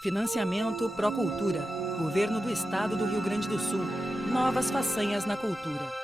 Financiamento Procultura. Governo do Estado do Rio Grande do Sul. Novas façanhas na cultura.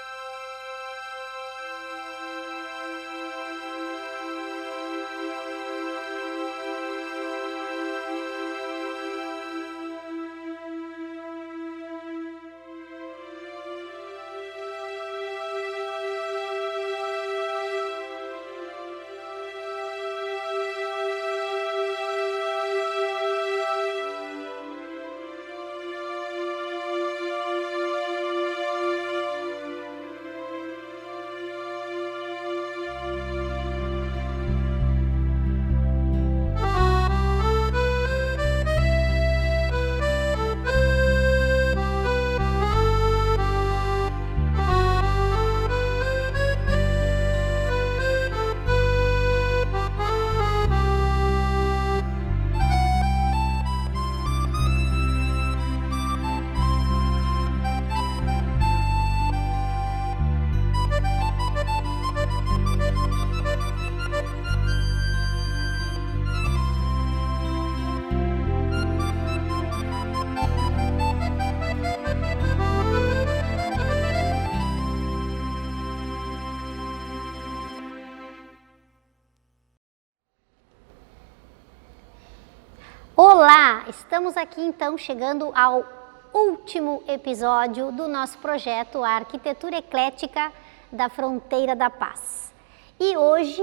Olá! Estamos aqui então chegando ao último episódio do nosso projeto A Arquitetura Eclética da Fronteira da Paz. E hoje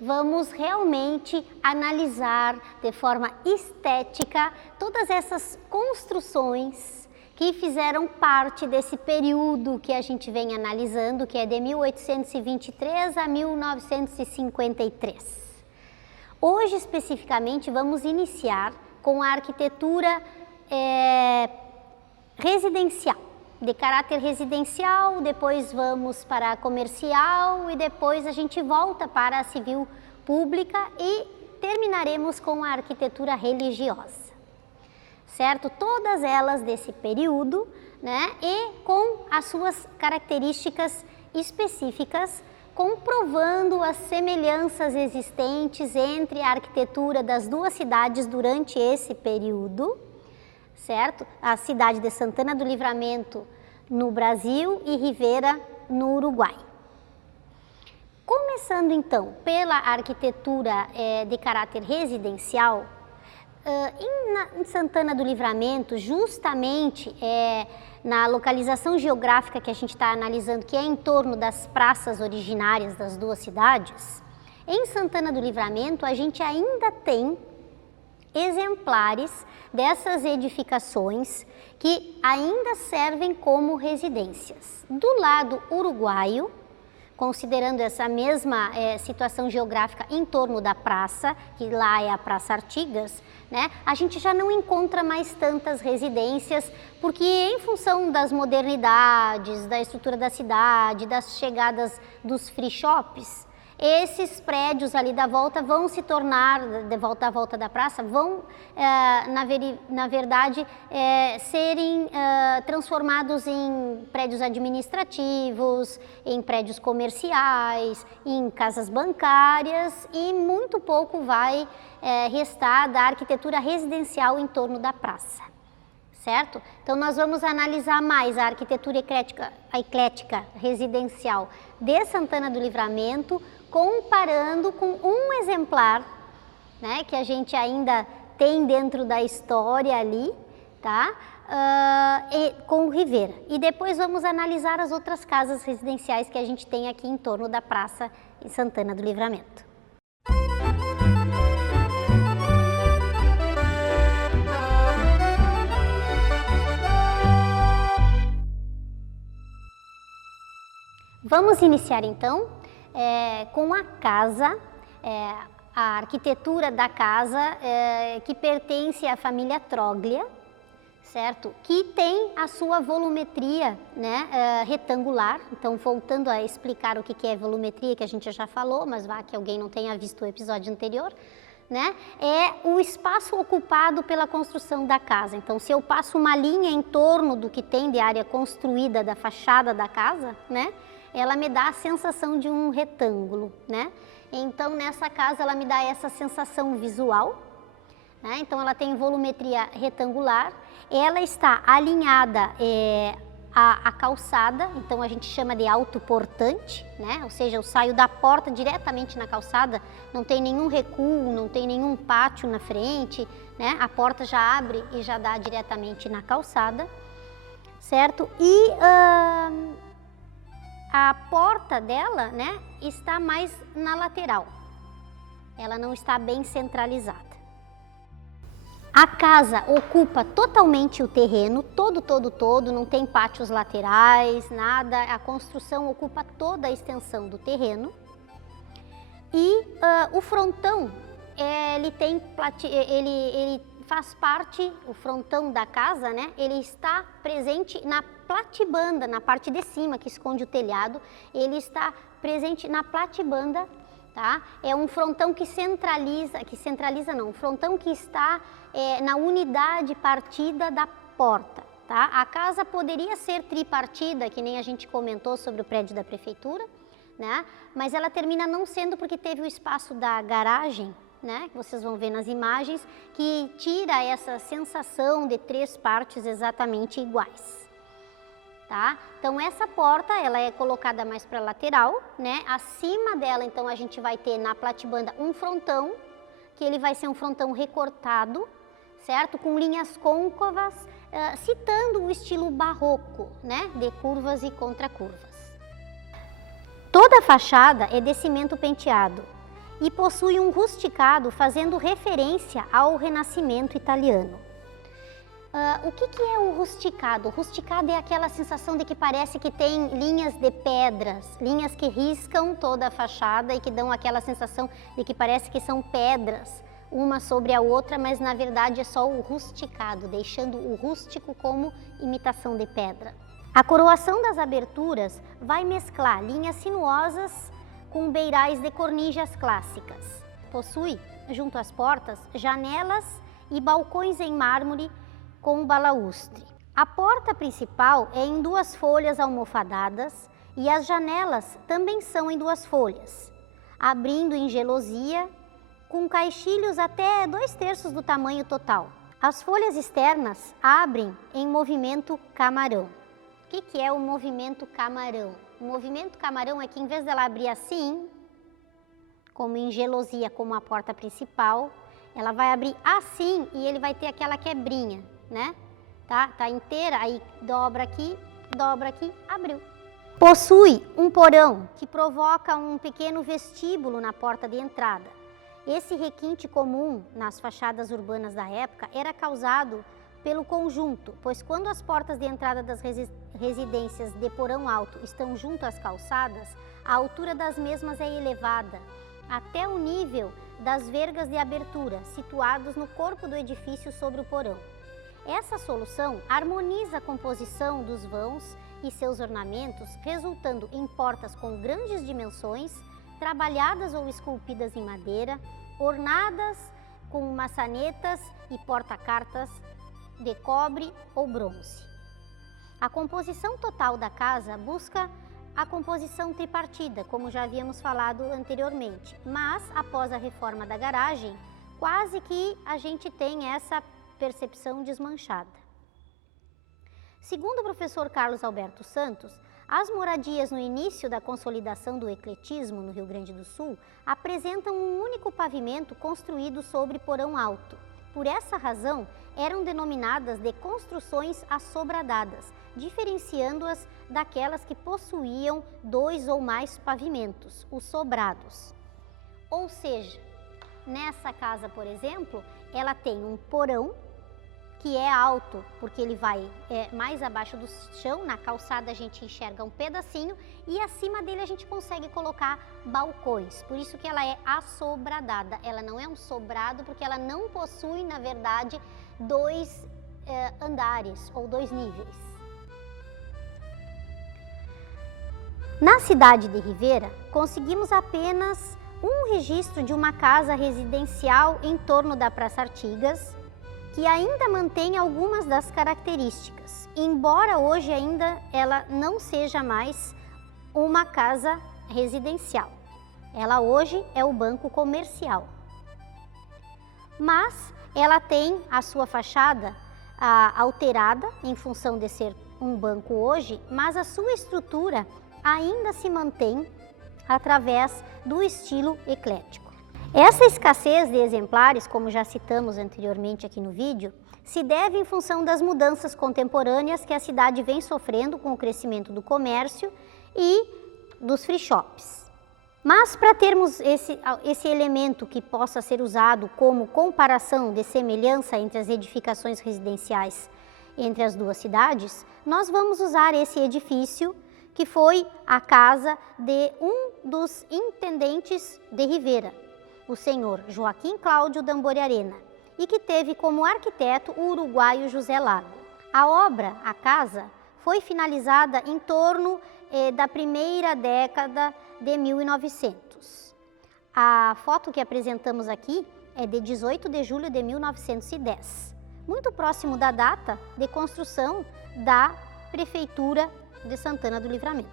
vamos realmente analisar de forma estética todas essas construções que fizeram parte desse período que a gente vem analisando, que é de 1823 a 1953. Hoje, especificamente, vamos iniciar com a arquitetura residencial, de caráter residencial, depois vamos para a comercial e depois a gente volta para a civil pública e terminaremos com a arquitetura religiosa, certo? Todas elas desse período, né? E com as suas características específicas, comprovando as semelhanças existentes entre a arquitetura das duas cidades durante esse período, certo? A cidade de Santana do Livramento no Brasil e Rivera no Uruguai. Começando então pela arquitetura de caráter residencial, em Santana do Livramento, justamente na localização geográfica que a gente está analisando, que é em torno das praças originárias das duas cidades, em Santana do Livramento a gente ainda tem exemplares dessas edificações que ainda servem como residências. Do lado uruguaio, considerando essa mesma situação geográfica em torno da praça, que lá é a Praça Artigas, né, a gente já não encontra mais tantas residências, porque em função das modernidades, da estrutura da cidade, das chegadas dos free shops, esses prédios ali da volta vão se tornar, de volta à volta da praça, vão, na verdade, serem transformados em prédios administrativos, em prédios comerciais, em casas bancárias e muito pouco vai restar da arquitetura residencial em torno da praça, certo? Então nós vamos analisar mais a arquitetura eclética residencial de Santana do Livramento, comparando com um exemplar, né, que a gente ainda tem dentro da história ali, tá? Com o Rivera. E depois vamos analisar as outras casas residenciais que a gente tem aqui em torno da praça em Santana do Livramento. Vamos iniciar então com a casa, a arquitetura da casa que pertence à família Troglia, certo? Que tem a sua volumetria, né, retangular. Então, voltando a explicar o que é volumetria, que a gente já falou, mas vá que alguém não tenha visto o episódio anterior, né? É o espaço ocupado pela construção da casa. Então, se eu passo uma linha em torno do que tem de área construída da fachada da casa, né, ela me dá a sensação de um retângulo, né? Então, nessa casa, ela me dá essa sensação visual, né? Então ela tem volumetria retangular, ela está alinhada à calçada, então a gente chama de autoportante, né? Ou seja, eu saio da porta diretamente na calçada, não tem nenhum recuo, não tem nenhum pátio na frente, né? A porta já abre e já dá diretamente na calçada, certo? E a porta dela, né, está mais na lateral, ela não está bem centralizada. A casa ocupa totalmente o terreno, todo, não tem pátios laterais, nada, a construção ocupa toda a extensão do terreno. E o frontão, ele faz parte, o frontão da casa, né, ele está presente na platibanda, na parte de cima que esconde o telhado, ele está presente na platibanda. Tá? É um frontão que centraliza não, um frontão que está na unidade partida da porta. Tá? A casa poderia ser tripartida, que nem a gente comentou sobre o prédio da prefeitura, né? Mas ela termina não sendo porque teve o espaço da garagem, né? Que vocês vão ver nas imagens, que tira essa sensação de 3 partes exatamente iguais. Tá? Então essa porta, ela é colocada mais para a lateral, né? Acima dela, então, a gente vai ter na platibanda um frontão, que ele vai ser um frontão recortado, certo? Com linhas côncavas, citando o estilo barroco, né? De curvas e contracurvas. Toda a fachada é de cimento penteado e possui um rusticado fazendo referência ao Renascimento italiano. O que é o rusticado? O rusticado é aquela sensação de que parece que tem linhas de pedras, linhas que riscam toda a fachada e que dão aquela sensação de que parece que são pedras, uma sobre a outra, mas na verdade é só o rusticado, deixando o rústico como imitação de pedra. A coroação das aberturas vai mesclar linhas sinuosas com beirais de cornijas clássicas. Possui, junto às portas, janelas e balcões em mármore com balaústre. A porta principal é em 2 folhas almofadadas e as janelas também são em 2 folhas, abrindo em gelosia com caixilhos até 2/3 do tamanho total. As folhas externas abrem em movimento camarão. O que é o movimento camarão? O movimento camarão é que em vez dela abrir assim, como em gelosia, como a porta principal, ela vai abrir assim e ele vai ter aquela quebrinha, né? Tá inteira, aí dobra aqui, abriu. Possui um porão que provoca um pequeno vestíbulo na porta de entrada. Esse requinte comum nas fachadas urbanas da época era causado pelo conjunto, pois quando as portas de entrada das residências de porão alto estão junto às calçadas, a altura das mesmas é elevada, até o nível das vergas de abertura, situados no corpo do edifício sobre o porão. Essa solução harmoniza a composição dos vãos e seus ornamentos, resultando em portas com grandes dimensões, trabalhadas ou esculpidas em madeira, ornadas com maçanetas e porta-cartas de cobre ou bronze. A composição total da casa busca a composição tripartida, como já havíamos falado anteriormente, mas após a reforma da garagem, quase que a gente tem essa percepção desmanchada. Segundo o professor Carlos Alberto Santos, as moradias no início da consolidação do ecletismo no Rio Grande do Sul apresentam um único pavimento construído sobre porão alto. Por essa razão, eram denominadas de construções assobradadas, diferenciando-as daquelas que possuíam 2 ou mais pavimentos, os sobrados. Ou seja, nessa casa, por exemplo, ela tem um porão que é alto, porque ele vai mais abaixo do chão, na calçada a gente enxerga um pedacinho e acima dele a gente consegue colocar balcões, por isso que ela é assobradada, ela não é um sobrado porque ela não possui, na verdade, 2 andares ou 2 níveis. Na cidade de Rivera, conseguimos apenas um registro de uma casa residencial em torno da Praça Artigas, que ainda mantém algumas das características, embora hoje ainda ela não seja mais uma casa residencial. Ela hoje é o banco comercial. Mas ela tem a sua fachada alterada em função de ser um banco hoje, mas a sua estrutura ainda se mantém através do estilo eclético. Essa escassez de exemplares, como já citamos anteriormente aqui no vídeo, se deve em função das mudanças contemporâneas que a cidade vem sofrendo com o crescimento do comércio e dos free shops. Mas para termos esse elemento que possa ser usado como comparação de semelhança entre as edificações residenciais entre as duas cidades, nós vamos usar esse edifício que foi a casa de um dos intendentes de Rivera, o senhor Joaquim Cláudio Damboriarena, e que teve como arquiteto o uruguaio José Lago. A obra, a casa, foi finalizada em torno da primeira década de 1900. A foto que apresentamos aqui é de 18 de julho de 1910, muito próximo da data de construção da Prefeitura de Santana do Livramento.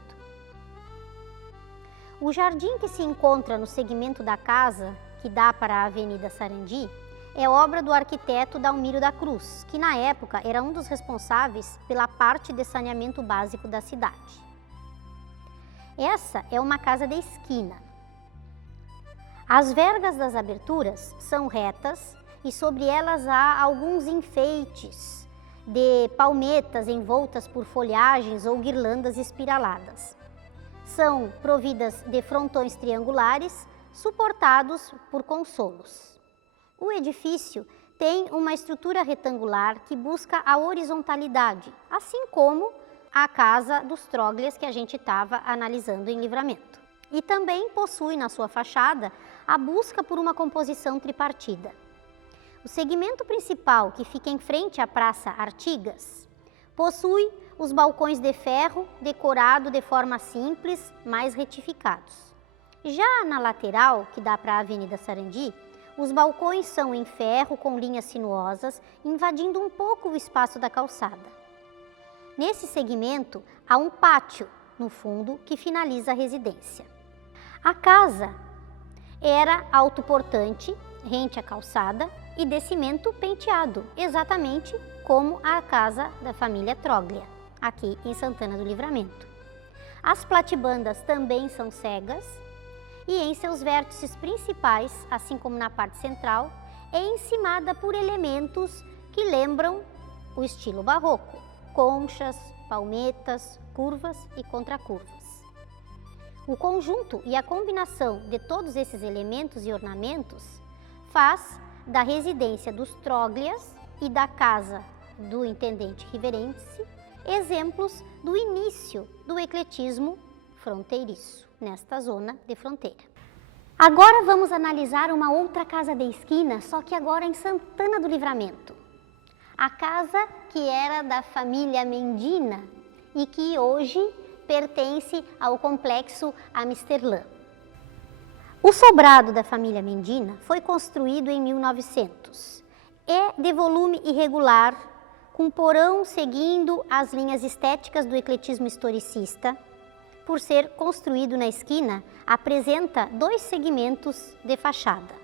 O jardim que se encontra no segmento da casa, que dá para a Avenida Sarandi, é obra do arquiteto Dalmiro da Cruz, que na época era um dos responsáveis pela parte de saneamento básico da cidade. Essa é uma casa de esquina. As vergas das aberturas são retas e sobre elas há alguns enfeites de palmetas envoltas por folhagens ou guirlandas espiraladas. São providas de frontões triangulares suportados por consolos. O edifício tem uma estrutura retangular que busca a horizontalidade, assim como a casa dos Troglias que a gente estava analisando em Livramento. E também possui na sua fachada a busca por uma composição tripartida. O segmento principal, que fica em frente à Praça Artigas, possui os balcões de ferro decorado de forma simples, mais retificados. Já na lateral, que dá para a Avenida Sarandi, os balcões são em ferro com linhas sinuosas, invadindo um pouco o espaço da calçada. Nesse segmento, há um pátio no fundo que finaliza a residência. A casa era autoportante, rente à calçada e de cimento penteado, exatamente como a casa da família Troglia, aqui em Santana do Livramento. As platibandas também são cegas e em seus vértices principais, assim como na parte central, é encimada por elementos que lembram o estilo barroco, conchas, palmetas, curvas e contracurvas. O conjunto e a combinação de todos esses elementos e ornamentos faz da residência dos Troglias e da casa do intendente riverense exemplos do início do ecletismo fronteiriço, nesta zona de fronteira. Agora vamos analisar uma outra casa de esquina, só que agora em Santana do Livramento. A casa que era da família Mendina e que hoje pertence ao complexo Amsterdã. O sobrado da família Mendina foi construído em 1900. É de volume irregular, com porão seguindo as linhas estéticas do ecletismo historicista. Por ser construído na esquina, apresenta dois segmentos de fachada.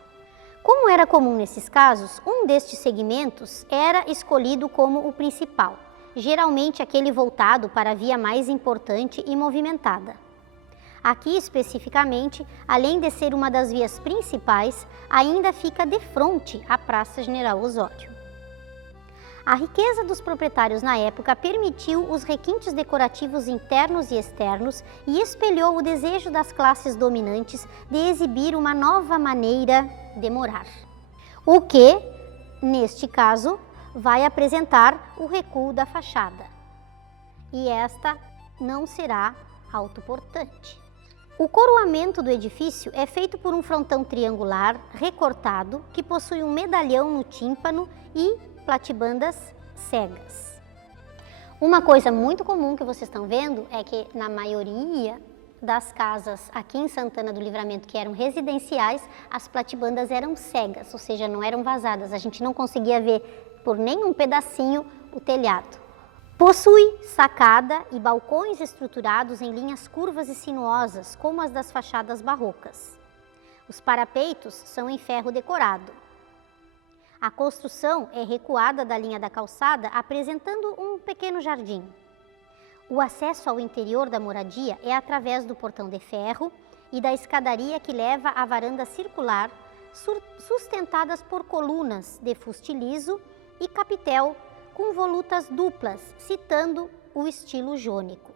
Como era comum nesses casos, um destes segmentos era escolhido como o principal, geralmente aquele voltado para a via mais importante e movimentada. Aqui, especificamente, além de ser uma das vias principais, ainda fica de frente à Praça General Osório. A riqueza dos proprietários na época permitiu os requintes decorativos internos e externos e espelhou o desejo das classes dominantes de exibir uma nova maneira de morar. O que, neste caso, vai apresentar o recuo da fachada. E esta não será autoportante. O coroamento do edifício é feito por um frontão triangular recortado que possui um medalhão no tímpano e platibandas cegas. Uma coisa muito comum que vocês estão vendo é que na maioria das casas aqui em Santana do Livramento que eram residenciais, as platibandas eram cegas, ou seja, não eram vazadas, a gente não conseguia ver por nenhum pedacinho o telhado. Possui sacada e balcões estruturados em linhas curvas e sinuosas, como as das fachadas barrocas. Os parapeitos são em ferro decorado. A construção é recuada da linha da calçada, apresentando um pequeno jardim. O acesso ao interior da moradia é através do portão de ferro e da escadaria que leva à varanda circular, sustentadas por colunas de fuste liso e capitel com volutas duplas, citando o estilo jônico.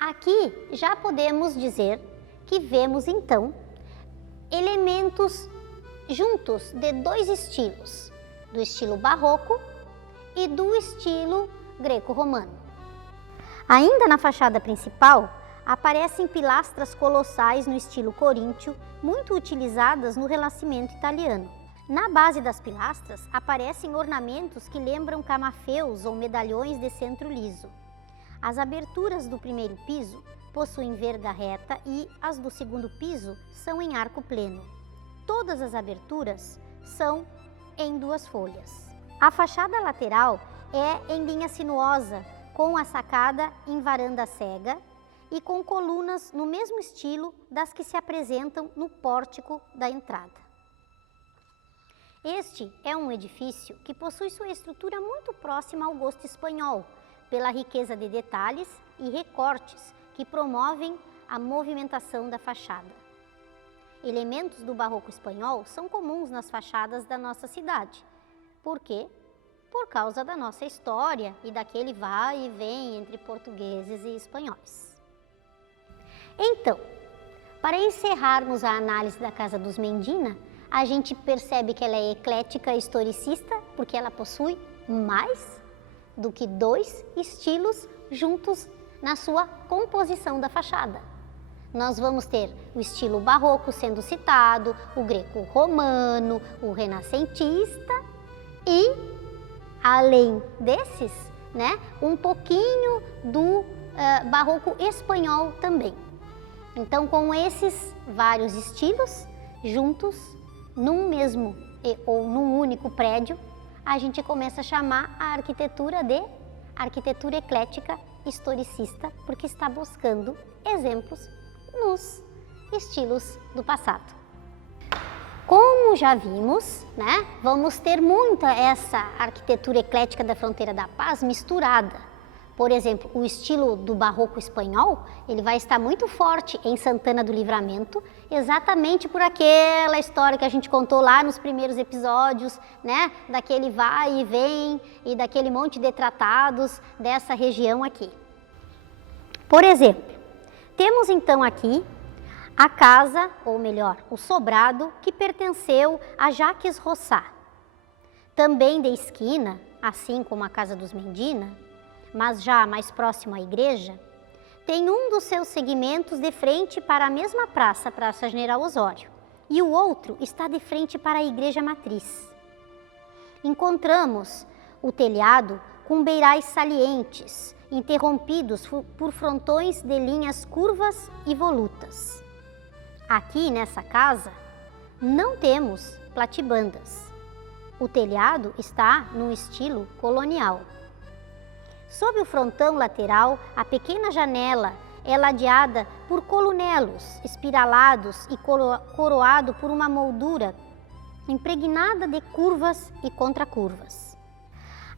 Aqui já podemos dizer que vemos então elementos juntos de dois estilos, do estilo barroco e do estilo greco-romano. Ainda na fachada principal, aparecem pilastras colossais no estilo coríntio, muito utilizadas no Renascimento italiano. Na base das pilastras aparecem ornamentos que lembram camafeus ou medalhões de centro liso. As aberturas do primeiro piso possuem verga reta e as do segundo piso são em arco pleno. Todas as são em duas folhas. A fachada lateral é em linha sinuosa, com a sacada em varanda cega e com colunas no mesmo estilo das que se apresentam no pórtico da entrada. Este é um edifício que possui sua estrutura muito próxima ao gosto espanhol, pela riqueza de detalhes e recortes que promovem a movimentação da fachada. Elementos do barroco espanhol são comuns nas fachadas da nossa cidade. Por quê? Por causa da nossa história e daquele vai e vem entre portugueses e espanhóis. Então, para encerrarmos a análise da Casa dos Mendina, a gente percebe que ela é eclética e historicista, porque ela possui mais do que dois estilos juntos na sua composição da fachada. Nós vamos ter o estilo barroco sendo citado, o greco-romano, o renascentista e, além desses, um pouquinho do barroco espanhol também. Então, com esses vários estilos juntos, num mesmo ou num único prédio, a gente começa a chamar a arquitetura de arquitetura eclética historicista, porque está buscando exemplos nos estilos do passado. Como já vimos, vamos ter muita essa arquitetura eclética da Fronteira da Paz misturada. Por exemplo, o estilo do barroco espanhol, ele vai estar muito forte em Santana do Livramento, exatamente por aquela história que a gente contou lá nos primeiros episódios, daquele vai e vem e daquele monte de tratados dessa região aqui. Por exemplo, temos então aqui a casa, ou melhor, o sobrado que pertenceu a Jacques Rossat. Também de esquina, assim como a Casa dos Mendina, mas já mais próximo à igreja, tem um dos seus segmentos de frente para a mesma praça, Praça General Osório, e o outro está de frente para a igreja matriz. Encontramos o telhado com beirais salientes, interrompidos por frontões de linhas curvas e volutas. Aqui nessa casa não temos platibandas. O telhado está no estilo colonial. Sob o frontão lateral, a pequena janela é ladeada por colunelos espiralados e coroado por uma moldura impregnada de curvas e contracurvas.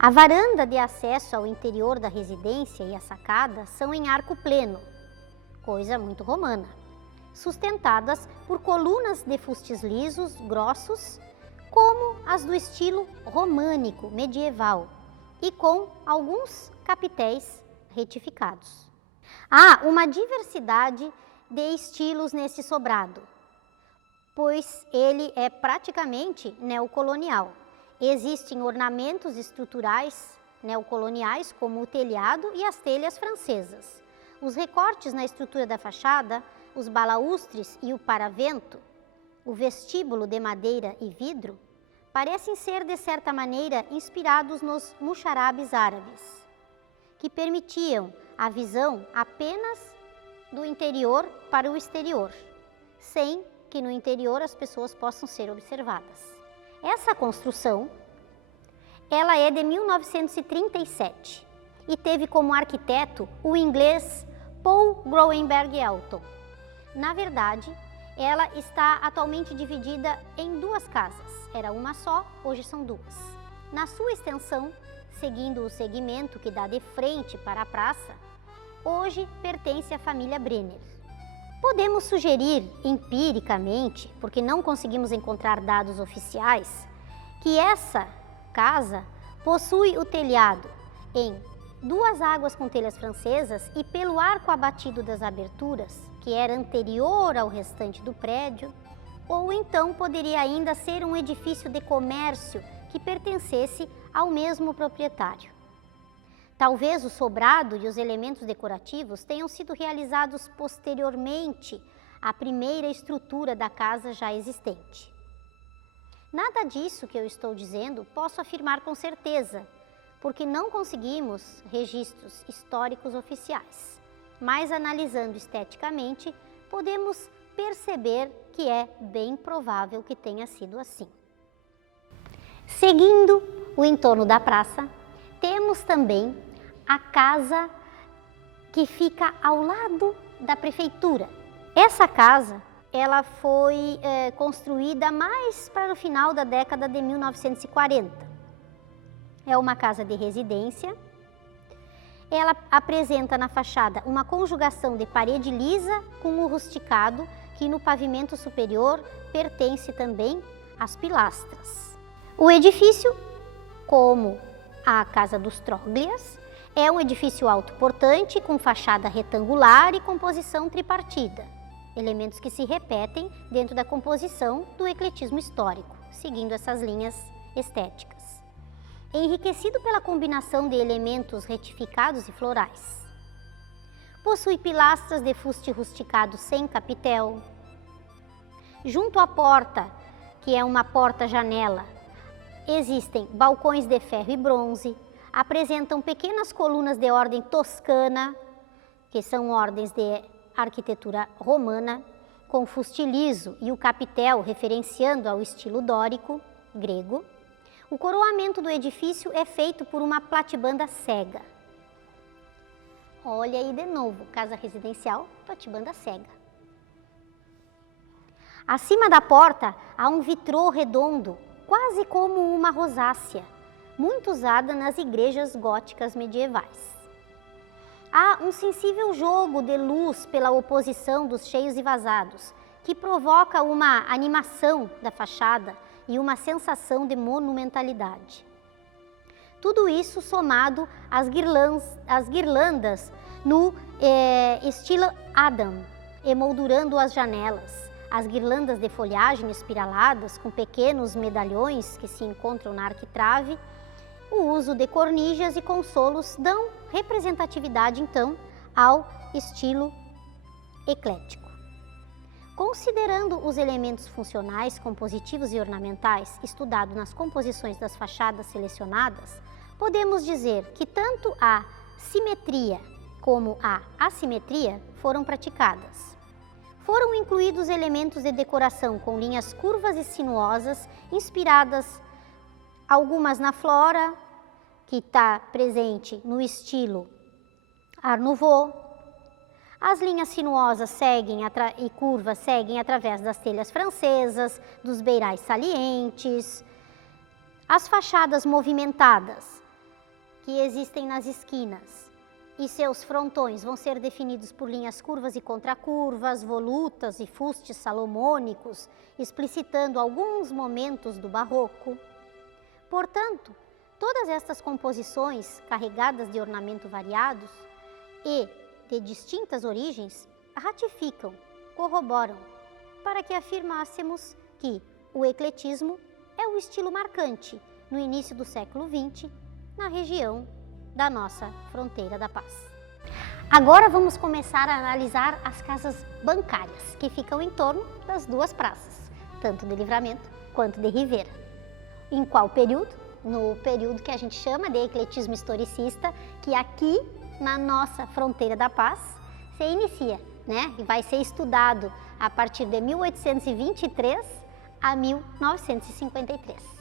A varanda de acesso ao interior da residência e a sacada são em arco pleno, coisa muito romana, sustentadas por colunas de fustes lisos, grossos, como as do estilo românico medieval, e com alguns capitéis retificados. Há uma diversidade de estilos nesse sobrado, pois ele é praticamente neocolonial. Existem ornamentos estruturais neocoloniais, como o telhado e as telhas francesas. Os recortes na estrutura da fachada, os balaústres e o paravento, o vestíbulo de madeira e vidro, parecem ser, de certa maneira, inspirados nos muxarabes árabes, que permitiam a visão apenas do interior para o exterior, sem que no interior as pessoas possam ser observadas. Essa construção, ela é de 1937 e teve como arquiteto o inglês Paul Groenberg Elton. Na verdade, ela está atualmente dividida em duas casas. Era uma só, hoje são duas. Na sua extensão, seguindo o segmento que dá de frente para a praça, hoje pertence à família Brenner. Podemos sugerir empiricamente, porque não conseguimos encontrar dados oficiais, que essa casa possui o telhado em duas águas com telhas francesas e pelo arco abatido das aberturas, que era anterior ao restante do prédio, ou então poderia ainda ser um edifício de comércio que pertencesse ao mesmo proprietário. Talvez o sobrado e os elementos decorativos tenham sido realizados posteriormente à primeira estrutura da casa já existente. Nada disso que eu estou dizendo posso afirmar com certeza, porque não conseguimos registros históricos oficiais, mas analisando esteticamente, podemos perceber que é bem provável que tenha sido assim. Seguindo o entorno da praça, temos também a casa que fica ao lado da prefeitura. Essa casa, ela foi construída mais para o final da década de 1940. É uma casa de residência. Ela apresenta na fachada uma conjugação de parede lisa com o rusticado, que no pavimento superior pertence também às pilastras. O edifício, como a Casa dos Troglias, é um edifício autoportante com fachada retangular e composição tripartida, elementos que se repetem dentro da composição do ecletismo histórico, seguindo essas linhas estéticas. Enriquecido pela combinação de elementos retificados e florais. Possui pilastras de fuste rusticado sem capitel. Junto à porta, que é uma porta-janela, existem balcões de ferro e bronze, apresentam pequenas colunas de ordem toscana, que são ordens de arquitetura romana, com fuste liso e o capitel referenciando ao estilo dórico, grego. O coroamento do edifício é feito por uma platibanda cega. Olha aí de novo, casa residencial, platibanda cega. Acima da porta há um vitrô redondo, quase como uma rosácea, muito usada nas igrejas góticas medievais. Há um sensível jogo de luz pela oposição dos cheios e vazados, que provoca uma animação da fachada e uma sensação de monumentalidade. Tudo isso somado às guirlandas no estilo Adam, emoldurando as janelas, as guirlandas de folhagem espiraladas com pequenos medalhões que se encontram na arquitrave, o uso de cornijas e consolos dão representatividade, então, ao estilo eclético. Considerando os elementos funcionais, compositivos e ornamentais estudados nas composições das fachadas selecionadas, podemos dizer que tanto a simetria como a assimetria foram praticadas. Foram incluídos elementos de decoração com linhas curvas e sinuosas, inspiradas algumas na flora, que está presente no estilo Art Nouveau. As linhas sinuosas e curvas seguem através das telhas francesas, dos beirais salientes. As fachadas movimentadas, que existem nas esquinas, e seus frontões vão ser definidos por linhas curvas e contracurvas, volutas e fustes salomônicos, explicitando alguns momentos do barroco. Portanto, todas estas composições carregadas de ornamento variados e de distintas origens ratificam, corroboram, para que afirmássemos que o ecletismo é o estilo marcante no início do século XX na região da nossa fronteira da paz. Agora vamos começar a analisar as casas bancárias que ficam em torno das duas praças, tanto de Livramento quanto de Rivera. Em qual período? No período que a gente chama de ecletismo historicista, que aqui na nossa fronteira da paz se inicia, né? E vai ser estudado a partir de 1823 a 1953.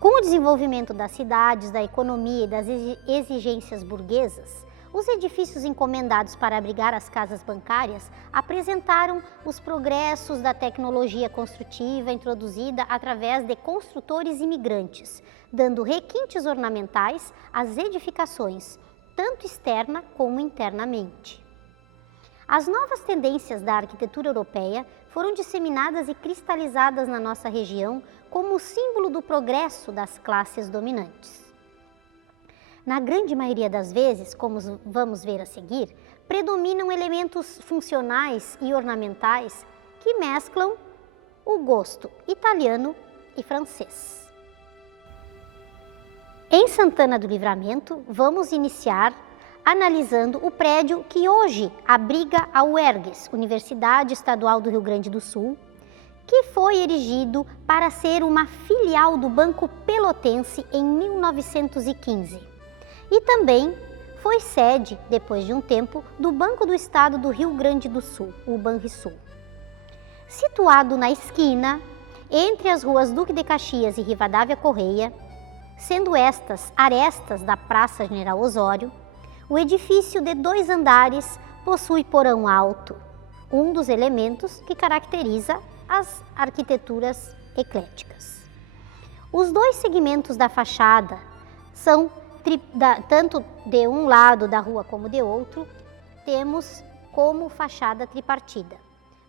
Com o desenvolvimento das cidades, da economia e das exigências burguesas, Os edifícios encomendados para abrigar as casas bancárias apresentaram os progressos da tecnologia construtiva introduzida através de construtores imigrantes, dando requintes ornamentais às edificações, tanto externa como internamente. As novas tendências da arquitetura europeia foram disseminadas e cristalizadas na nossa região como símbolo do progresso das classes dominantes. Na grande maioria das vezes, como vamos ver a seguir, predominam elementos funcionais e ornamentais que mesclam o gosto italiano e francês. Em Santana do Livramento, vamos iniciar analisando o prédio que hoje abriga a UERGS, Universidade Estadual do Rio Grande do Sul, que foi erigido para ser uma filial do Banco Pelotense em 1915. E também foi sede, depois de um tempo, do Banco do Estado do Rio Grande do Sul, o Banrisul. Situado na esquina, entre as ruas Duque de Caxias e Rivadavia Correia, sendo estas arestas da Praça General Osório, o edifício de 2 andares possui porão alto, um dos elementos que caracteriza as arquiteturas ecléticas. Os 2 segmentos da fachada são tanto de um lado da rua como de outro, temos como fachada tripartida.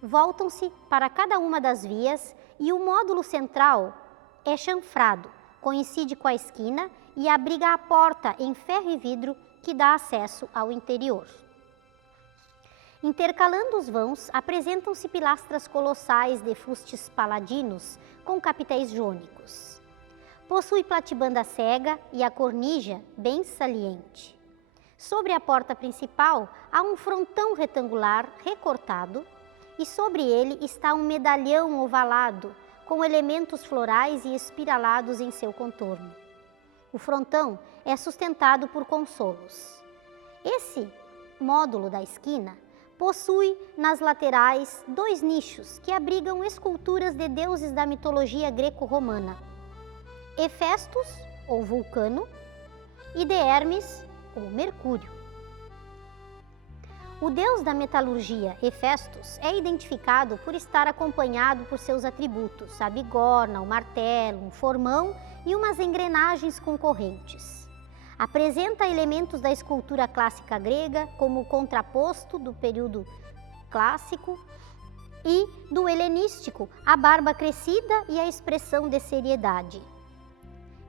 Voltam-se para cada uma das vias e o módulo central é chanfrado, coincide com a esquina e abriga a porta em ferro e vidro que dá acesso ao interior. Intercalando os vãos, apresentam-se pilastras colossais de fustes paladinos com capitéis jônicos. Possui platibanda cega e a cornija bem saliente. Sobre a porta principal há um frontão retangular recortado e sobre ele está um medalhão ovalado com elementos florais e espiralados em seu contorno. O frontão é sustentado por consolos. Esse módulo da esquina possui nas laterais 2 nichos que abrigam esculturas de deuses da mitologia greco-romana, Hefestos, ou Vulcano, e de Hermes, ou Mercúrio. O deus da metalurgia, Hefestos, é identificado por estar acompanhado por seus atributos, a bigorna, o martelo, um formão e umas engrenagens com correntes. Apresenta elementos da escultura clássica grega, como o contraposto do período clássico e do helenístico, a barba crescida e a expressão de seriedade.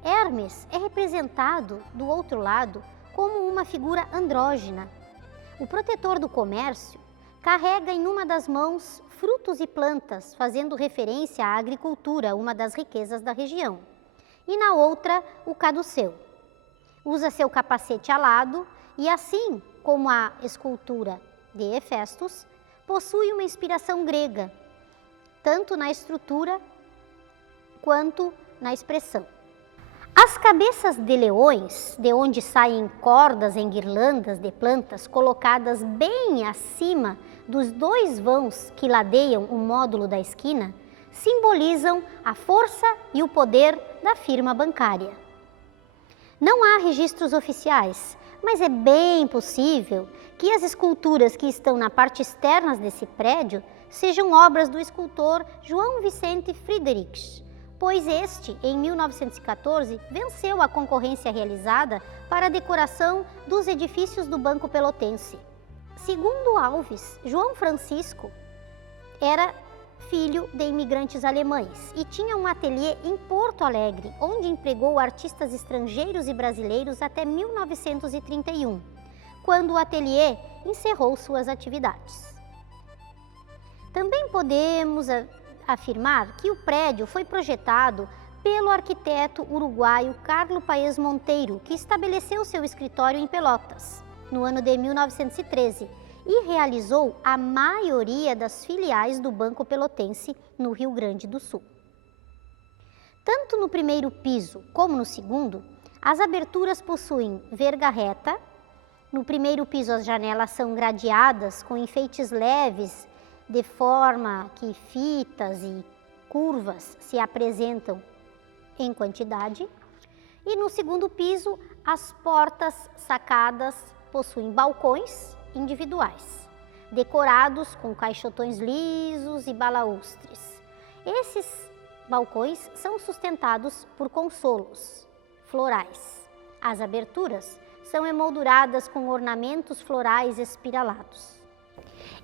Hermes é representado, do outro lado, como uma figura andrógina. O protetor do comércio carrega em uma das mãos frutos e plantas, fazendo referência à agricultura, uma das riquezas da região, e na outra o caduceu. Usa seu capacete alado e, assim como a escultura de Hefestos, possui uma inspiração grega, tanto na estrutura quanto na expressão. As cabeças de leões, de onde saem cordas em guirlandas de plantas colocadas bem acima dos 2 vãos que ladeiam o módulo da esquina, simbolizam a força e o poder da firma bancária. Não há registros oficiais, mas é bem possível que as esculturas que estão na parte externa desse prédio sejam obras do escultor João Vicente Friedrichs, pois este, em 1914, venceu a concorrência realizada para a decoração dos edifícios do Banco Pelotense. Segundo Alves, João Francisco era filho de imigrantes alemães e tinha um ateliê em Porto Alegre, onde empregou artistas estrangeiros e brasileiros até 1931, quando o ateliê encerrou suas atividades. Também podemos afirmar que o prédio foi projetado pelo arquiteto uruguaio Carlo Paes Monteiro, que estabeleceu seu escritório em Pelotas, no ano de 1913, e realizou a maioria das filiais do Banco Pelotense no Rio Grande do Sul. Tanto no primeiro piso como no segundo, as aberturas possuem verga reta. No primeiro piso as janelas são gradeadas com enfeites leves, de forma que fitas e curvas se apresentam em quantidade. E no segundo piso, as portas sacadas possuem balcões individuais, decorados com caixotões lisos e balaústres. Esses balcões são sustentados por consolos florais. As aberturas são emolduradas com ornamentos florais espiralados.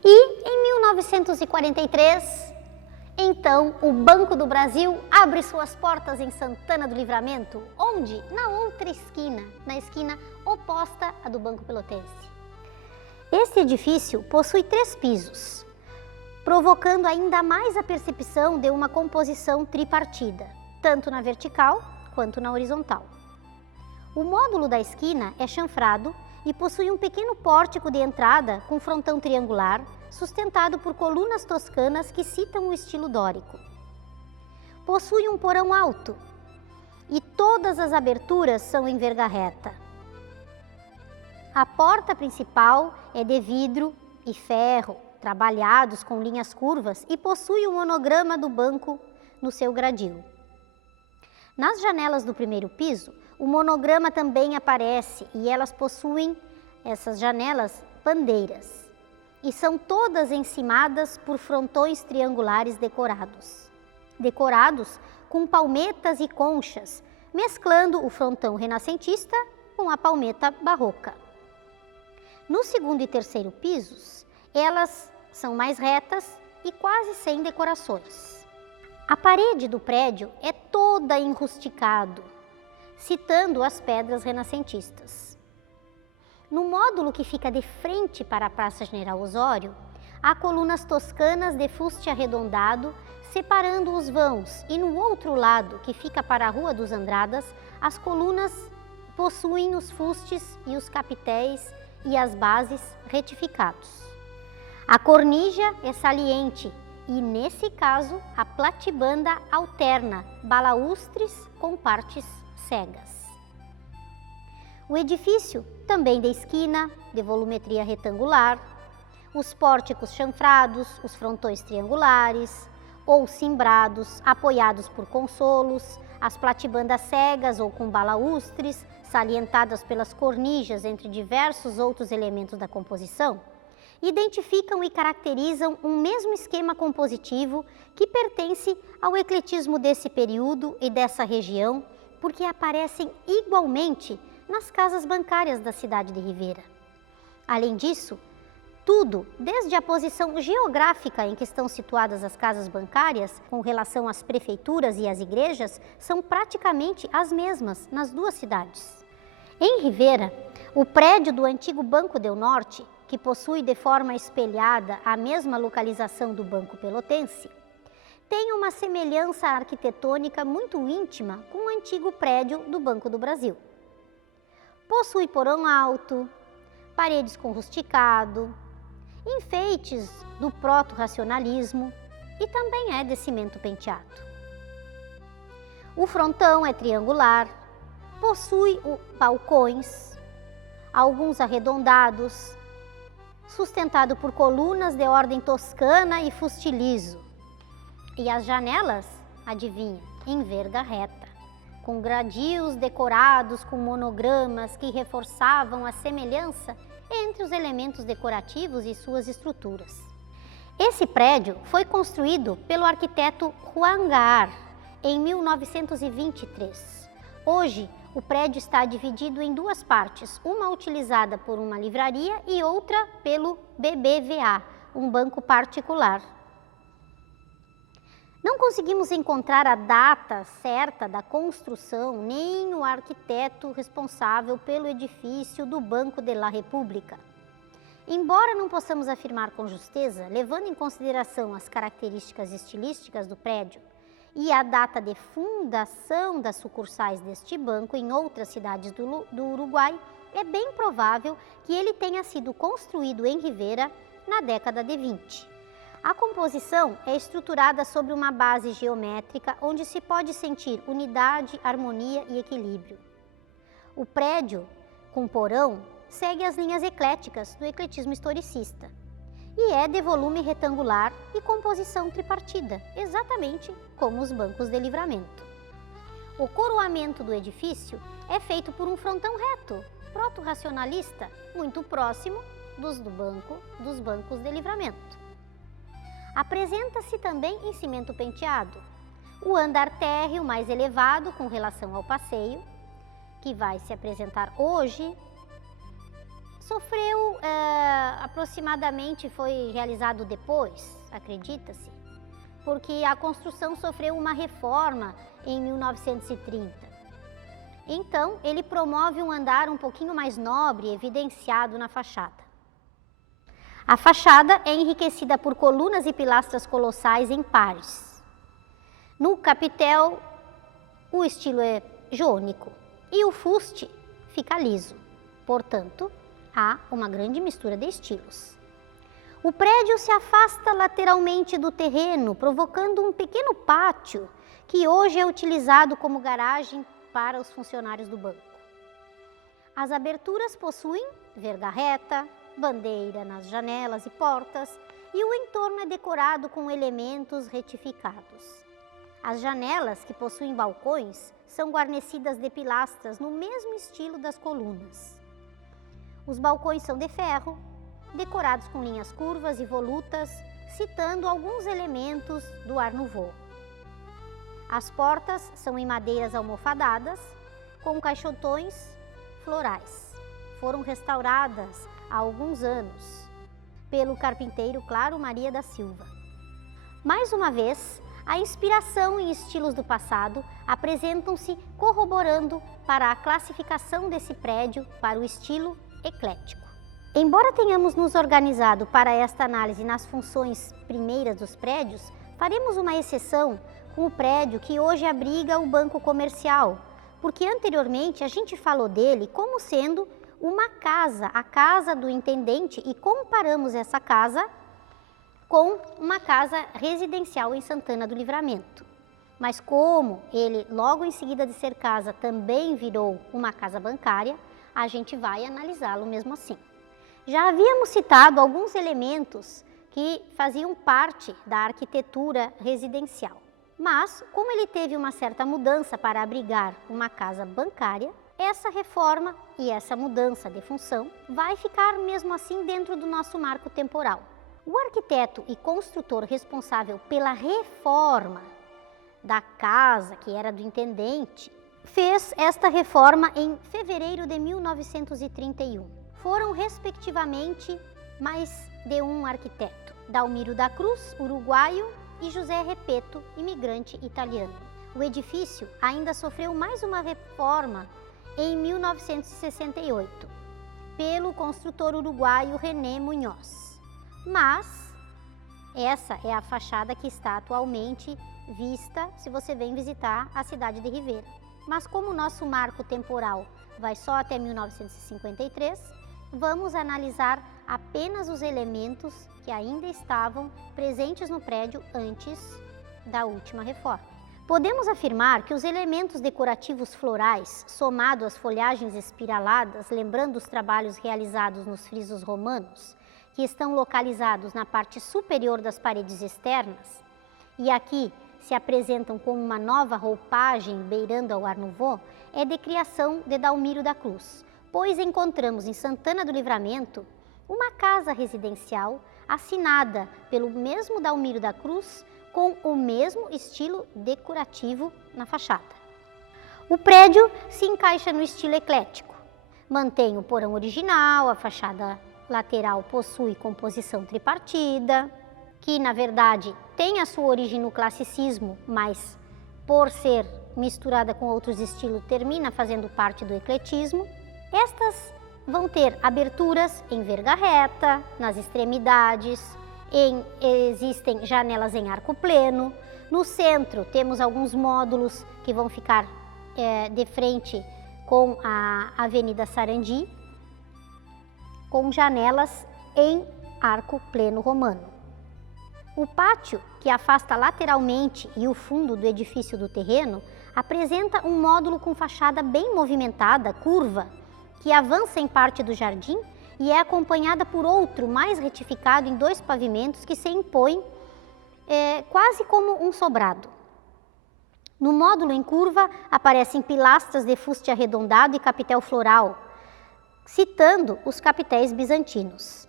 E em 1943, então, o Banco do Brasil abre suas portas em Santana do Livramento, onde? Na outra esquina, na esquina oposta à do Banco Pelotense. Este edifício possui 3 pisos, provocando ainda mais a percepção de uma composição tripartida, tanto na vertical quanto na horizontal. O módulo da esquina é chanfrado e possui um pequeno pórtico de entrada com frontão triangular, sustentado por colunas toscanas que citam o estilo dórico. Possui um porão alto e todas as aberturas são em verga reta. A porta principal é de vidro e ferro, trabalhados com linhas curvas, e possui o monograma do banco no seu gradil. Nas janelas do primeiro piso, o monograma também aparece e elas possuem, essas janelas, bandeiras. E são todas encimadas por frontões triangulares decorados com palmetas e conchas, mesclando o frontão renascentista com a palmeta barroca. No segundo e terceiro pisos, elas são mais retas e quase sem decorações. A parede do prédio é toda em rusticado, citando as pedras renascentistas. No módulo que fica de frente para a Praça General Osório, há colunas toscanas de fuste arredondado separando os vãos, e no outro lado, que fica para a Rua dos Andradas, as colunas possuem os fustes e os capitéis e as bases retificados. A cornija é saliente e, nesse caso, a platibanda alterna balaústres com partes cegas. O edifício, também de esquina, de volumetria retangular, os pórticos chanfrados, os frontões triangulares ou cimbrados, apoiados por consolos, as platibandas cegas ou com balaústres, salientadas pelas cornijas entre diversos outros elementos da composição, identificam e caracterizam um mesmo esquema compositivo que pertence ao ecletismo desse período e dessa região, porque aparecem igualmente nas casas bancárias da cidade de Rivera. Além disso, tudo, desde a posição geográfica em que estão situadas as casas bancárias, com relação às prefeituras e às igrejas, são praticamente as mesmas nas duas cidades. Em Rivera, o prédio do antigo Banco do Norte, que possui de forma espelhada a mesma localização do Banco Pelotense, tem uma semelhança arquitetônica muito íntima com o antigo prédio do Banco do Brasil. Possui porão alto, paredes com rusticado, enfeites do proto-racionalismo e também é de cimento penteado. O frontão é triangular, possui balcões, alguns arredondados, sustentado por colunas de ordem toscana e fuste liso. E as janelas, adivinha, em verga reta, com gradios decorados com monogramas que reforçavam a semelhança entre os elementos decorativos e suas estruturas. Esse prédio foi construído pelo arquiteto Juan Gaar em 1923. Hoje, o prédio está dividido em duas partes, uma utilizada por uma livraria e outra pelo BBVA, um banco particular. Não conseguimos encontrar a data certa da construção, nem o arquiteto responsável pelo edifício do Banco de la República. Embora não possamos afirmar com justeza, levando em consideração as características estilísticas do prédio e a data de fundação das sucursais deste banco em outras cidades do Uruguai, é bem provável que ele tenha sido construído em Rivera na década de 20. A composição é estruturada sobre uma base geométrica onde se pode sentir unidade, harmonia e equilíbrio. O prédio, com porão, segue as linhas ecléticas do ecletismo historicista e é de volume retangular e composição tripartida, exatamente como os bancos de livramento. O coroamento do edifício é feito por um frontão reto, proto-racionalista, muito próximo dos bancos de livramento. Apresenta-se também em cimento penteado. O andar térreo mais elevado com relação ao passeio, que vai se apresentar hoje, sofreu aproximadamente, foi realizado depois, acredita-se, porque a construção sofreu uma reforma em 1930. Então, ele promove um andar um pouquinho mais nobre, evidenciado na fachada. A fachada é enriquecida por colunas e pilastras colossais em pares. No capitel, o estilo é jônico e o fuste fica liso. Portanto, há uma grande mistura de estilos. O prédio se afasta lateralmente do terreno, provocando um pequeno pátio que hoje é utilizado como garagem para os funcionários do banco. As aberturas possuem verga reta, bandeira nas janelas e portas e o entorno é decorado com elementos retificados. As janelas, que possuem balcões, são guarnecidas de pilastras no mesmo estilo das colunas. Os balcões são de ferro, decorados com linhas curvas e volutas, citando alguns elementos do Art Nouveau. As portas são em madeiras almofadadas, com caixotões florais. Foram restauradas há alguns anos pelo carpinteiro Claro Maria da Silva. Mais uma vez, a inspiração e estilos do passado apresentam-se corroborando para a classificação desse prédio para o estilo eclético. Embora tenhamos nos organizado para esta análise nas funções primeiras dos prédios, faremos uma exceção com o prédio que hoje abriga o Banco Comercial, porque anteriormente a gente falou dele como sendo uma casa, a casa do intendente, e comparamos essa casa com uma casa residencial em Santana do Livramento. Mas como ele, logo em seguida de ser casa, também virou uma casa bancária, a gente vai analisá-lo mesmo assim. Já havíamos citado alguns elementos que faziam parte da arquitetura residencial, mas como ele teve uma certa mudança para abrigar uma casa bancária, essa reforma e essa mudança de função vai ficar mesmo assim dentro do nosso marco temporal. O arquiteto e construtor responsável pela reforma da casa, que era do intendente, fez esta reforma em fevereiro de 1931. Foram, respectivamente, mais de um arquiteto: Dalmiro da Cruz, uruguaio, e José Repeto, imigrante italiano. O edifício ainda sofreu mais uma reforma em 1968, pelo construtor uruguaio René Munhoz. Mas essa é a fachada que está atualmente vista se você vem visitar a cidade de Ribeira. Mas como o nosso marco temporal vai só até 1953, vamos analisar apenas os elementos que ainda estavam presentes no prédio antes da última reforma. Podemos afirmar que os elementos decorativos florais, somado às folhagens espiraladas, lembrando os trabalhos realizados nos frisos romanos, que estão localizados na parte superior das paredes externas, e aqui se apresentam como uma nova roupagem beirando ao Art Nouveau, é de criação de Dalmiro da Cruz, pois encontramos em Santana do Livramento uma casa residencial assinada pelo mesmo Dalmiro da Cruz, com o mesmo estilo decorativo na fachada. O prédio se encaixa no estilo eclético. Mantém o porão original, a fachada lateral possui composição tripartida, que na verdade tem a sua origem no classicismo, mas por ser misturada com outros estilos termina fazendo parte do ecletismo. Estas vão ter aberturas em verga reta, nas extremidades, existem janelas em arco pleno. No centro temos alguns módulos que vão ficar de frente com a Avenida Sarandi, com janelas em arco pleno romano. O pátio, que afasta lateralmente e o fundo do edifício do terreno, apresenta um módulo com fachada bem movimentada, curva, que avança em parte do jardim e é acompanhada por outro mais retificado em 2 pavimentos que se impõe quase como um sobrado. No módulo em curva aparecem pilastras de fuste arredondado e capitel floral, citando os capitéis bizantinos.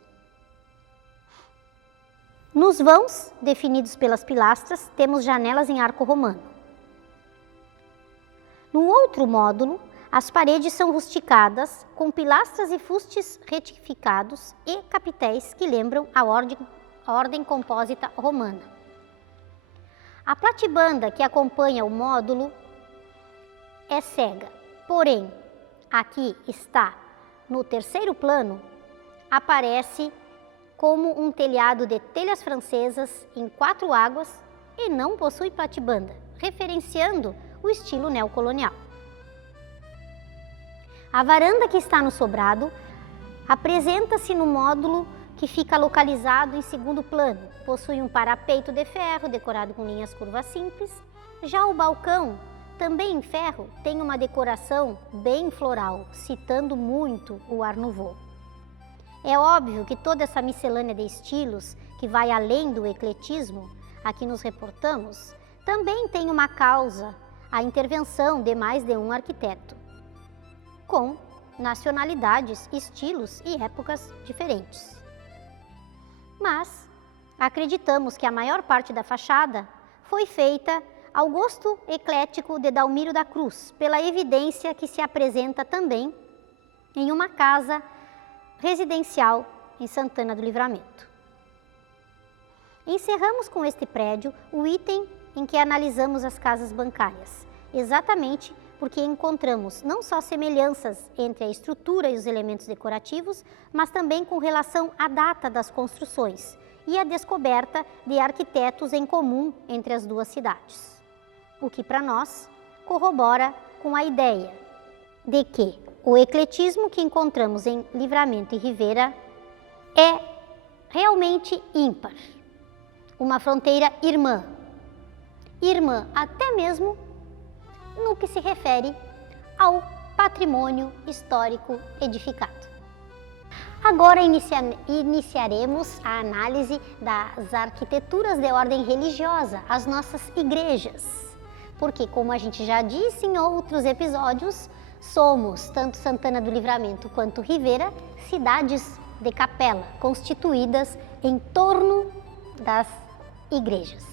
Nos vãos, definidos pelas pilastras, temos janelas em arco romano. No outro módulo, as paredes são rusticadas, com pilastras e fustes retificados e capitéis que lembram a ordem compósita romana. A platibanda que acompanha o módulo é cega, porém, aqui está, no terceiro plano, aparece como um telhado de telhas francesas em 4 águas e não possui platibanda, referenciando o estilo neocolonial. A varanda que está no sobrado apresenta-se no módulo que fica localizado em segundo plano. Possui um parapeito de ferro decorado com linhas curvas simples. Já o balcão, também em ferro, tem uma decoração bem floral, citando muito o Art Nouveau. É óbvio que toda essa miscelânea de estilos, que vai além do ecletismo, a que nos reportamos, também tem uma causa, a intervenção de mais de um arquiteto, com nacionalidades, estilos e épocas diferentes. Mas acreditamos que a maior parte da fachada foi feita ao gosto eclético de Dalmiro da Cruz, pela evidência que se apresenta também em uma casa residencial em Santana do Livramento. Encerramos com este prédio o item em que analisamos as casas bancárias, exatamente porque encontramos não só semelhanças entre a estrutura e os elementos decorativos, mas também com relação à data das construções e a descoberta de arquitetos em comum entre as duas cidades, o que para nós corrobora com a ideia de que o ecletismo que encontramos em Livramento e Rivera é realmente ímpar, uma fronteira irmã até mesmo no que se refere ao patrimônio histórico edificado. Agora iniciaremos a análise das arquiteturas de ordem religiosa, as nossas igrejas, porque, como a gente já disse em outros episódios, somos, tanto Santana do Livramento quanto Rivera, cidades de capela, constituídas em torno das igrejas.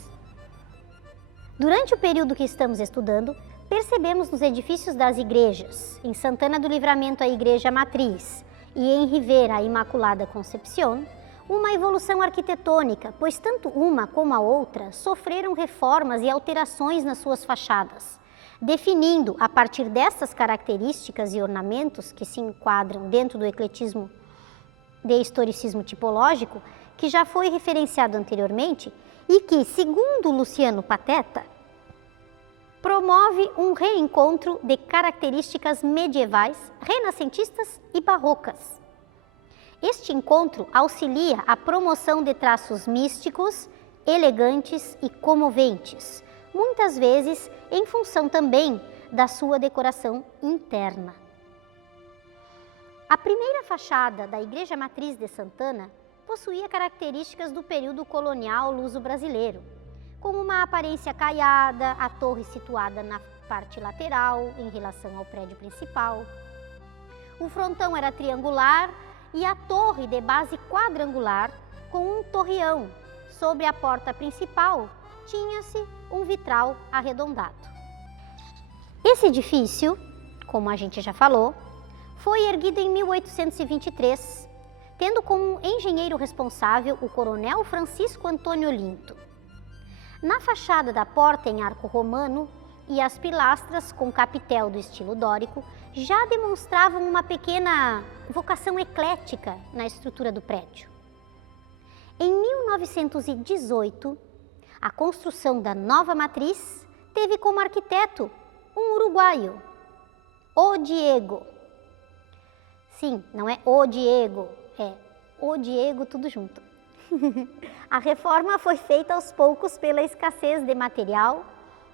Durante o período que estamos estudando, percebemos nos edifícios das igrejas, em Santana do Livramento a Igreja Matriz e em Rivera a Imaculada Concepción, uma evolução arquitetônica, pois tanto uma como a outra sofreram reformas e alterações nas suas fachadas, definindo, a partir dessas características e ornamentos que se enquadram dentro do ecletismo de historicismo tipológico, que já foi referenciado anteriormente e que, segundo Luciano Pateta, promove um reencontro de características medievais, renascentistas e barrocas. Este encontro auxilia a promoção de traços místicos, elegantes e comoventes, muitas vezes em função também da sua decoração interna. A primeira fachada da Igreja Matriz de Santana possuía características do período colonial luso-brasileiro, com uma aparência caiada, a torre situada na parte lateral em relação ao prédio principal. O frontão era triangular e a torre de base quadrangular com um torreão. Sobre a porta principal tinha-se um vitral arredondado. Esse edifício, como a gente já falou, foi erguido em 1823, tendo como engenheiro responsável o coronel Francisco Antônio Olinto. Na fachada da porta em arco romano e as pilastras com capitel do estilo dórico já demonstravam uma pequena vocação eclética na estrutura do prédio. Em 1918, a construção da nova matriz teve como arquiteto um uruguaio, O Diego. Sim, não é O Diego, é O Diego tudo junto. A reforma foi feita aos poucos pela escassez de material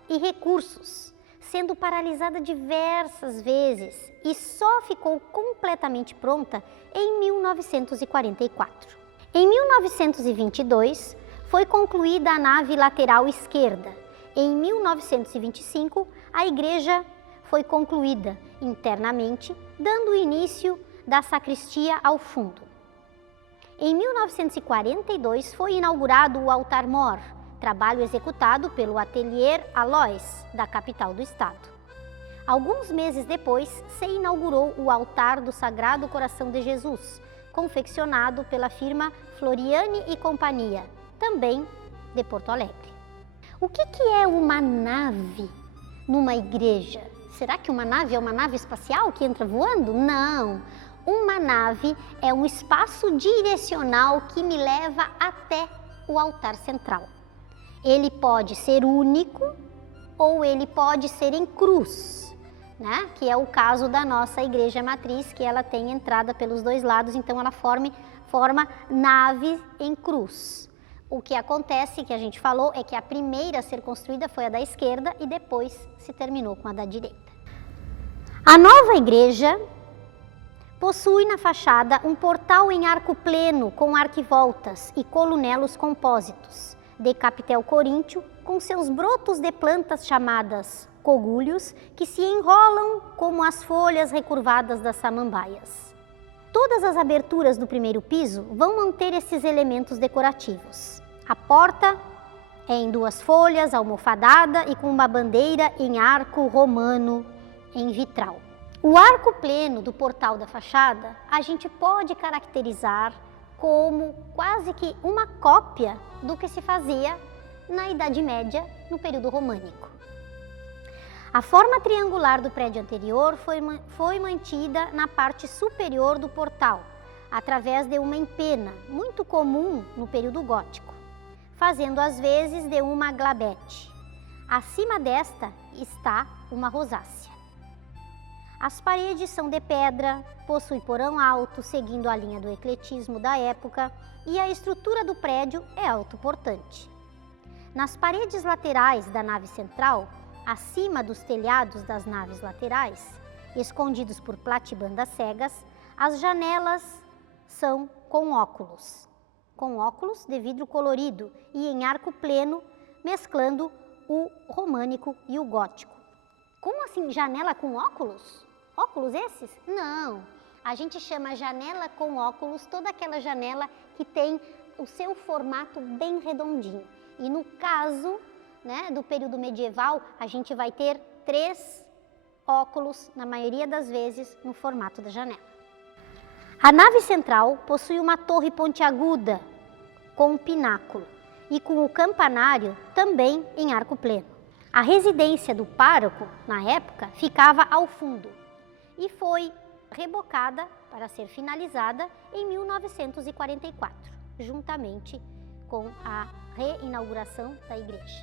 e recursos, sendo paralisada diversas vezes e só ficou completamente pronta em 1944. Em 1922, foi concluída a nave lateral esquerda. Em 1925, a igreja foi concluída internamente, dando início da sacristia ao fundo. Em 1942 foi inaugurado o altar-mor, trabalho executado pelo Atelier Alois, da capital do estado. Alguns meses depois, se inaugurou o altar do Sagrado Coração de Jesus, confeccionado pela firma Floriani e Companhia, também de Porto Alegre. O que é uma nave numa igreja? Será que uma nave é uma nave espacial que entra voando? Não! Uma nave é um espaço direcional que me leva até o altar central. Ele pode ser único ou ele pode ser em cruz, né? Que é o caso da nossa igreja matriz, que ela tem entrada pelos dois lados, então ela forma nave em cruz. O que acontece, que a gente falou, é que a primeira a ser construída foi a da esquerda e depois se terminou com a da direita. A nova igreja possui na fachada um portal em arco pleno com arquivoltas e colunelos compósitos, de capitel coríntio, com seus brotos de plantas chamadas cogulhos, que se enrolam como as folhas recurvadas das samambaias. Todas as aberturas do primeiro piso vão manter esses elementos decorativos. A porta é em duas folhas, almofadada e com uma bandeira em arco romano em vitral. O arco pleno do portal da fachada a gente pode caracterizar como quase que uma cópia do que se fazia na Idade Média, no período românico. A forma triangular do prédio anterior foi mantida na parte superior do portal, através de uma empena, muito comum no período gótico, fazendo às vezes de uma glabete. Acima desta está uma rosácea. As paredes são de pedra, possui porão alto, seguindo a linha do ecletismo da época, e a estrutura do prédio é autoportante. Nas paredes laterais da nave central, acima dos telhados das naves laterais, escondidos por platibandas cegas, as janelas são com óculos de vidro colorido e em arco pleno, mesclando o românico e o gótico. Como assim, janela com óculos? Óculos esses? Não, a gente chama janela com óculos toda aquela janela que tem o seu formato bem redondinho. E no caso, né, do período medieval, a gente vai ter 3 óculos, na maioria das vezes, no formato da janela. A nave central possui uma torre pontiaguda com um pináculo e com o campanário também em arco pleno. A residência do pároco, na época, ficava ao fundo e foi rebocada para ser finalizada em 1944, juntamente com a reinauguração da igreja.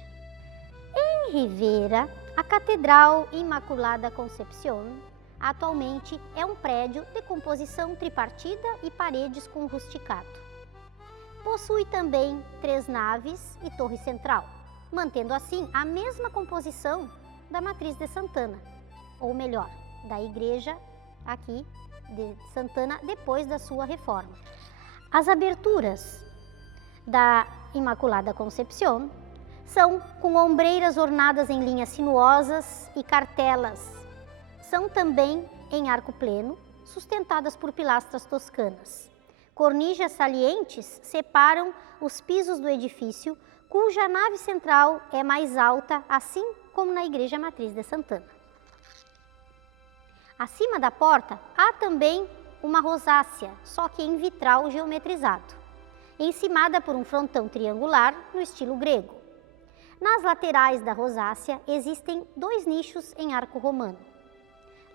Em Rivera, a Catedral Imaculada Concepción atualmente é um prédio de composição tripartida e paredes com rusticado. Possui também 3 naves e torre central, mantendo assim a mesma composição da Matriz de Santana, ou melhor, da igreja aqui de Santana depois da sua reforma. As aberturas da Imaculada Concepción são com ombreiras ornadas em linhas sinuosas e cartelas. São também em arco pleno, sustentadas por pilastras toscanas. Cornijas salientes separam os pisos do edifício, cuja nave central é mais alta, assim como na Igreja Matriz de Santana. Acima da porta há também uma rosácea, só que em vitral geometrizado, encimada por um frontão triangular no estilo grego. Nas laterais da rosácea existem 2 nichos em arco romano.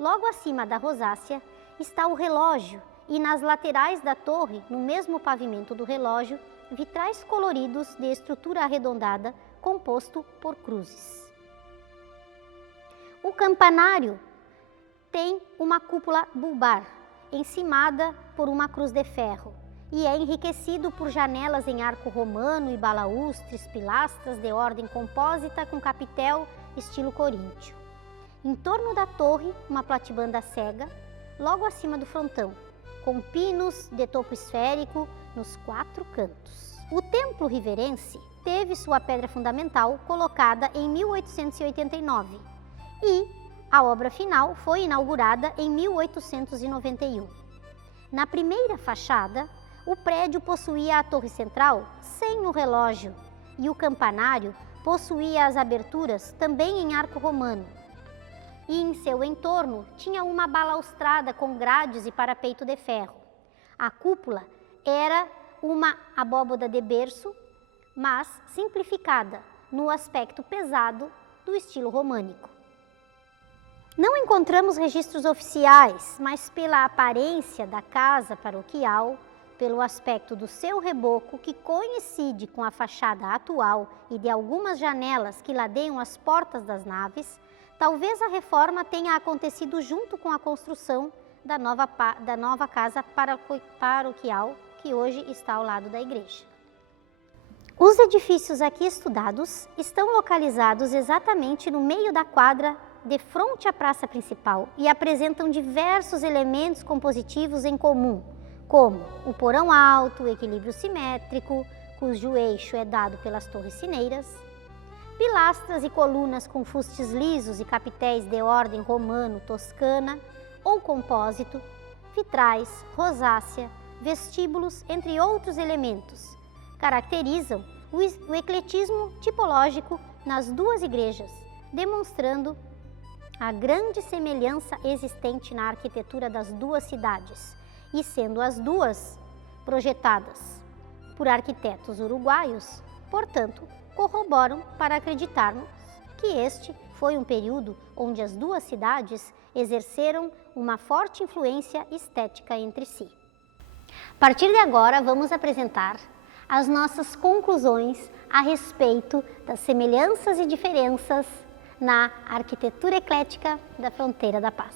Logo acima da rosácea está o relógio e nas laterais da torre, no mesmo pavimento do relógio, vitrais coloridos de estrutura arredondada composto por cruzes. O campanário tem uma cúpula bulbar, encimada por uma cruz de ferro, e é enriquecido por janelas em arco romano e balaústres, pilastras de ordem compósita com capitel estilo coríntio. Em torno da torre, uma platibanda cega, logo acima do frontão, com pinos de topo esférico nos 4 cantos. O templo riverense teve sua pedra fundamental colocada em 1889 e a obra final foi inaugurada em 1891. Na primeira fachada, o prédio possuía a torre central sem o relógio e o campanário possuía as aberturas também em arco romano. E em seu entorno tinha uma balaustrada com grades e parapeito de ferro. A cúpula era uma abóbada de berço, mas simplificada no aspecto pesado do estilo românico. Não encontramos registros oficiais, mas pela aparência da casa paroquial, pelo aspecto do seu reboco, que coincide com a fachada atual e de algumas janelas que ladeiam as portas das naves, talvez a reforma tenha acontecido junto com a construção da nova casa paroquial, que hoje está ao lado da igreja. Os edifícios aqui estudados estão localizados exatamente no meio da quadra de frente à praça principal e apresentam diversos elementos compositivos em comum, como o porão alto, o equilíbrio simétrico, cujo eixo é dado pelas torres sineiras, pilastras e colunas com fustes lisos e capitéis de ordem romano-toscana ou compósito, vitrais, rosácea, vestíbulos, entre outros elementos, caracterizam o ecletismo tipológico nas duas igrejas, demonstrando a grande semelhança existente na arquitetura das duas cidades, e sendo as duas projetadas por arquitetos uruguaios, portanto, corroboram para acreditarmos que este foi um período onde as duas cidades exerceram uma forte influência estética entre si. A partir de agora, vamos apresentar as nossas conclusões a respeito das semelhanças e diferenças na arquitetura eclética da Fronteira da Paz.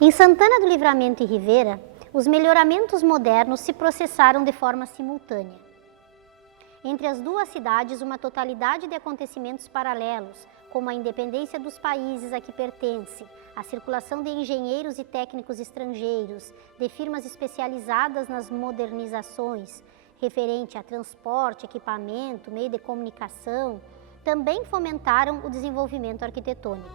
Em Santana do Livramento e Rivera, os melhoramentos modernos se processaram de forma simultânea. Entre as duas cidades, uma totalidade de acontecimentos paralelos, como a independência dos países a que pertence, a circulação de engenheiros e técnicos estrangeiros, de firmas especializadas nas modernizações, referente a transporte, equipamento, meio de comunicação, também fomentaram o desenvolvimento arquitetônico.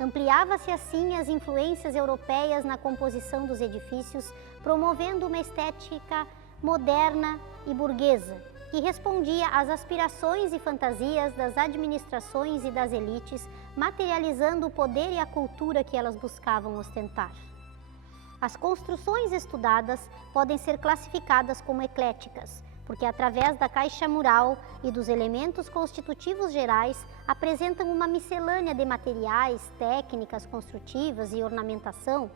Ampliava-se assim as influências europeias na composição dos edifícios, promovendo uma estética moderna e burguesa, que respondia às aspirações e fantasias das administrações e das elites, materializando o poder e a cultura que elas buscavam ostentar. As construções estudadas podem ser classificadas como ecléticas, porque através da caixa mural e dos elementos constitutivos gerais apresentam uma miscelânea de materiais, técnicas construtivas e ornamentação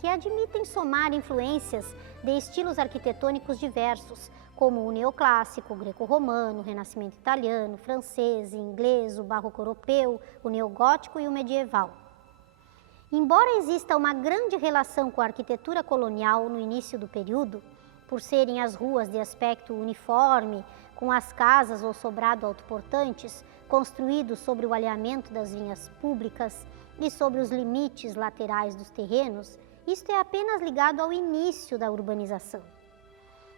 que admitem somar influências de estilos arquitetônicos diversos, como o neoclássico, o greco-romano, o renascimento italiano, o francês, o inglês, o barroco europeu, o neogótico e o medieval. Embora exista uma grande relação com a arquitetura colonial no início do período, por serem as ruas de aspecto uniforme, com as casas ou sobrado autoportantes, construídos sobre o alinhamento das vinhas públicas e sobre os limites laterais dos terrenos, isto é apenas ligado ao início da urbanização.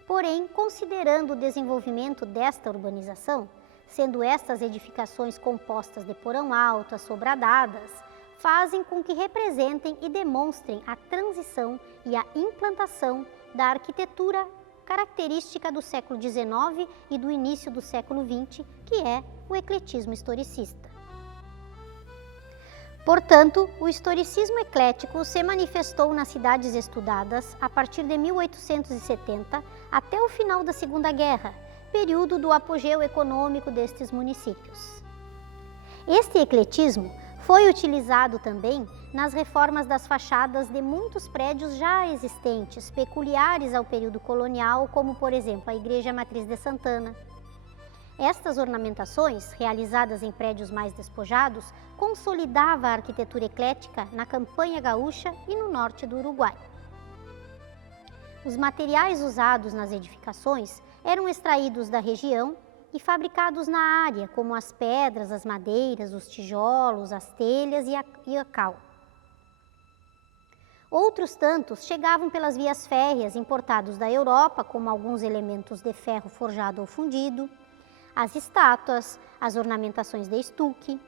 Porém, considerando o desenvolvimento desta urbanização, sendo estas edificações compostas de porão alto, assobradadas, fazem com que representem e demonstrem a transição e a implantação da arquitetura característica do século XIX e do início do século XX, que é o ecletismo historicista. Portanto, o historicismo eclético se manifestou nas cidades estudadas a partir de 1870 até o final da Segunda Guerra, período do apogeu econômico destes municípios. Este ecletismo foi utilizado também nas reformas das fachadas de muitos prédios já existentes, peculiares ao período colonial, como, por exemplo, a Igreja Matriz de Santana. Estas ornamentações, realizadas em prédios mais despojados, consolidava a arquitetura eclética na campanha gaúcha e no norte do Uruguai. Os materiais usados nas edificações eram extraídos da região e fabricados na área, como as pedras, as madeiras, os tijolos, as telhas e a cal. Outros tantos chegavam pelas vias férreas importados da Europa, como alguns elementos de ferro forjado ou fundido, as estátuas, as ornamentações de estuque.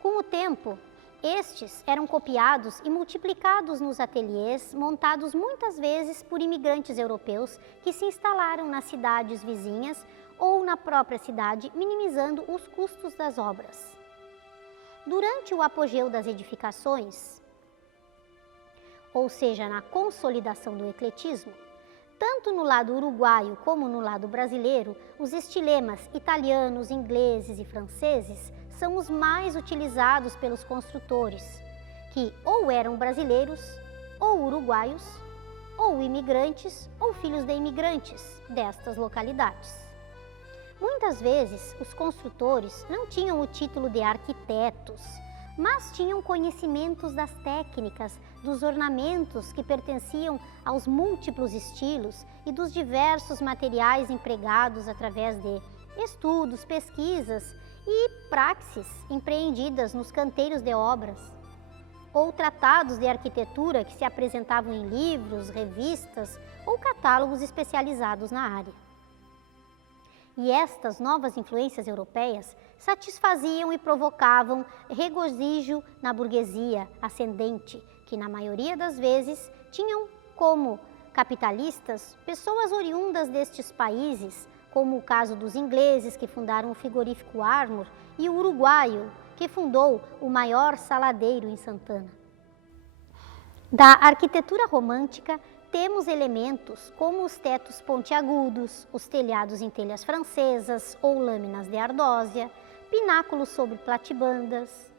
Com o tempo, Estes eram copiados e multiplicados nos ateliês, montados muitas vezes por imigrantes europeus que se instalaram nas cidades vizinhas ou na própria cidade, minimizando os custos das obras. Durante o apogeu das edificações, ou seja, na consolidação do ecletismo, tanto no lado uruguaio como no lado brasileiro, os estilemas italianos, ingleses e franceses são os mais utilizados pelos construtores, que ou eram brasileiros, ou uruguaios, ou imigrantes, ou filhos de imigrantes destas localidades. Muitas vezes, os construtores não tinham o título de arquitetos, mas tinham conhecimentos das técnicas, dos ornamentos que pertenciam aos múltiplos estilos e dos diversos materiais empregados através de estudos, pesquisas e praxes empreendidas nos canteiros de obras, ou tratados de arquitetura que se apresentavam em livros, revistas ou catálogos especializados na área. E estas novas influências europeias satisfaziam e provocavam regozijo na burguesia ascendente, que na maioria das vezes tinham como capitalistas pessoas oriundas destes países, como o caso dos ingleses que fundaram o frigorífico Armour e o uruguaio que fundou o maior saladeiro em Santana. Da arquitetura romântica temos elementos como os tetos pontiagudos, os telhados em telhas francesas ou lâminas de ardósia, pináculos sobre platibandas.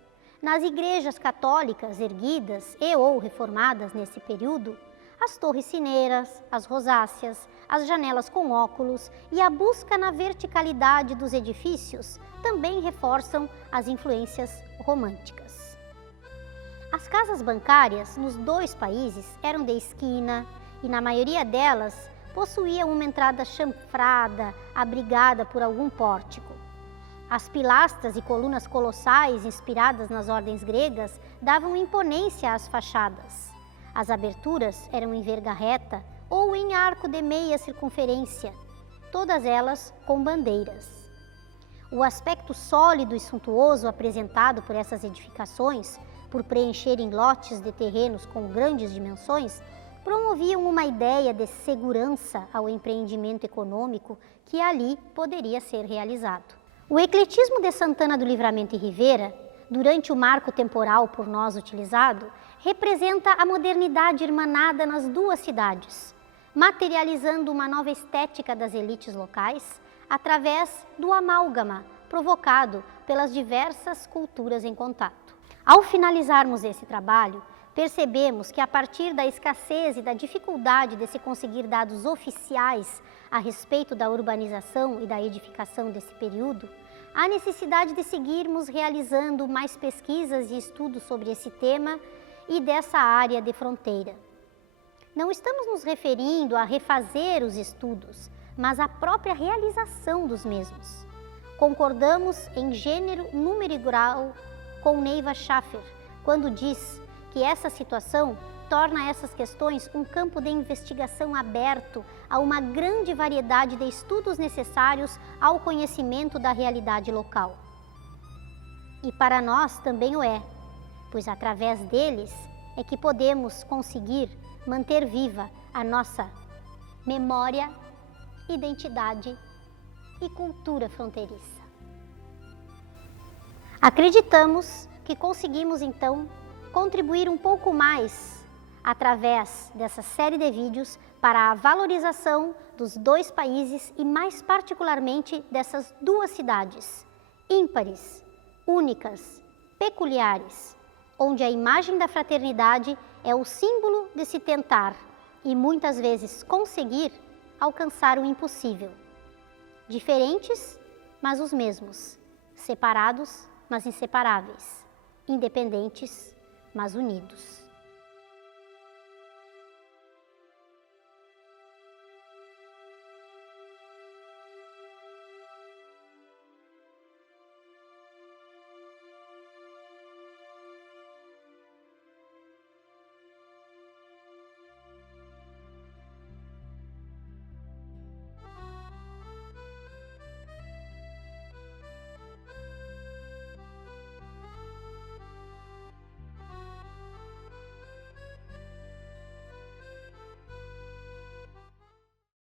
Nas igrejas católicas erguidas e ou reformadas nesse período, as torres sineiras, as rosáceas, as janelas com óculos e a busca na verticalidade dos edifícios também reforçam as influências românticas. As casas bancárias nos dois países eram de esquina e, na maioria delas, possuíam uma entrada chanfrada, abrigada por algum pórtico. As pilastras e colunas colossais inspiradas nas ordens gregas davam imponência às fachadas. As aberturas eram em verga reta ou em arco de meia circunferência, todas elas com bandeiras. O aspecto sólido e suntuoso apresentado por essas edificações, por preencherem lotes de terrenos com grandes dimensões, promoviam uma ideia de segurança ao empreendimento econômico que ali poderia ser realizado. O ecletismo de Santana do Livramento e Rivera, durante o marco temporal por nós utilizado, representa a modernidade irmanada nas duas cidades, materializando uma nova estética das elites locais através do amálgama provocado pelas diversas culturas em contato. Ao finalizarmos esse trabalho, percebemos que a partir da escassez e da dificuldade de se conseguir dados oficiais a respeito da urbanização e da edificação desse período, há necessidade de seguirmos realizando mais pesquisas e estudos sobre esse tema e dessa área de fronteira. Não estamos nos referindo a refazer os estudos, mas à própria realização dos mesmos. Concordamos em gênero, número e grau com Neiva Schaffer, quando diz que essa situação torna essas questões um campo de investigação aberto a uma grande variedade de estudos necessários ao conhecimento da realidade local. E para nós também o é, pois através deles é que podemos conseguir manter viva a nossa memória, identidade e cultura fronteiriça. Acreditamos que conseguimos então contribuir um pouco mais através dessa série de vídeos para a valorização dos dois países e mais particularmente dessas duas cidades, ímpares, únicas, peculiares, onde a imagem da fraternidade é o símbolo de se tentar e muitas vezes conseguir alcançar o impossível. Diferentes, mas os mesmos, separados, mas inseparáveis, independentes, mas unidos.